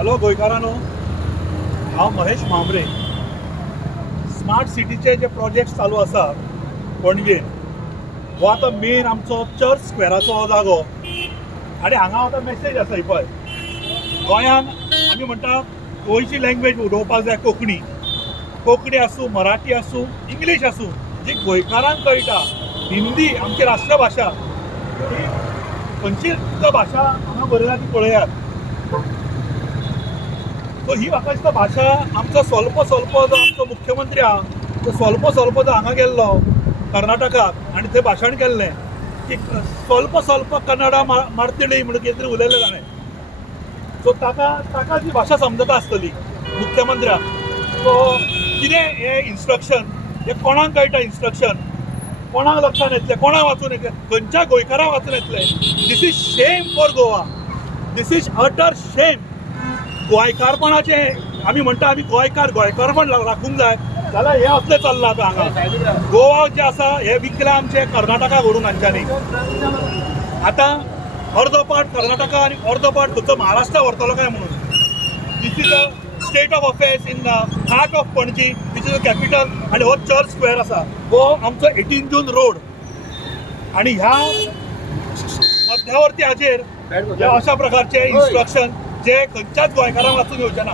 Hello गोंयकारांनो, हांव Mahesh मांबरे. Smart सिटीचे जे project चालू आसा पणजेन, हो आतां मेन आमचो चर्च स्क्वेराचो हो जागो. आनी हांगा आतां मेसेज आसा ही पळय, गोंयान आमी म्हणटा गोंयची लँग्वेज उलोवपाक जाय. कोंकणी आसूं, मराठी आसूं, इंग्लीश आसूं, जी गोंयकारांक कळटा. हिंदी आमची राष्ट्रभाषा, ही खंयची भाशा हांगा बरयल्या ती पळयात. सो ही म्हाका दिसता भाशा आमचो स्वल्प जो आमचो मुख्यमंत्री आहा, तो स्वल्प जो हांगा गेल्लो कर्नाटकाक आनी थंय भाशण केल्लें की स्वल्प कन्नडा मारतली म्हणून कितें तरी उलयलें ताणें. सो ताका जी भाशा समजता आसतली मुख्यमंत्र्याक. सो कितें हें इन्स्ट्रक्शन, हें कोणाक कळटा इन्स्ट्रक्शन, कोणाक लक्षांत येतलें, कोणाक वाचून येतलें, खंयच्या गोंयकाराक वाचून येतलें. This is shame for Goa. This is utter shame. गोंयकारपणाचे आमी म्हणटा, आमी गोंयकारपण राखूंक जाय जाल्यार हे असलें चल्लां आतां हांगा. गोवा जें आसा हें विकलां आमचें कर्नाटका व्हरून हांच्यांनी. आतां अर्दो पार्ट कर्नाटका आनी अर्दो पार्ट खंयचो महाराष्ट्रा व्हरतलो काय म्हणून. This is a state of affairs in the heart of Panaji, which is a capital. आनी हो चर्च स्क्वेअर आसा, हो आमचो 18 जून रोड. आनी ह्या मध्यावर्ती हाजेर अशा प्रकारचे इन्स्ट्रक्शन जे खंयच्याच गोंयकारांक वाचून येवचे ना.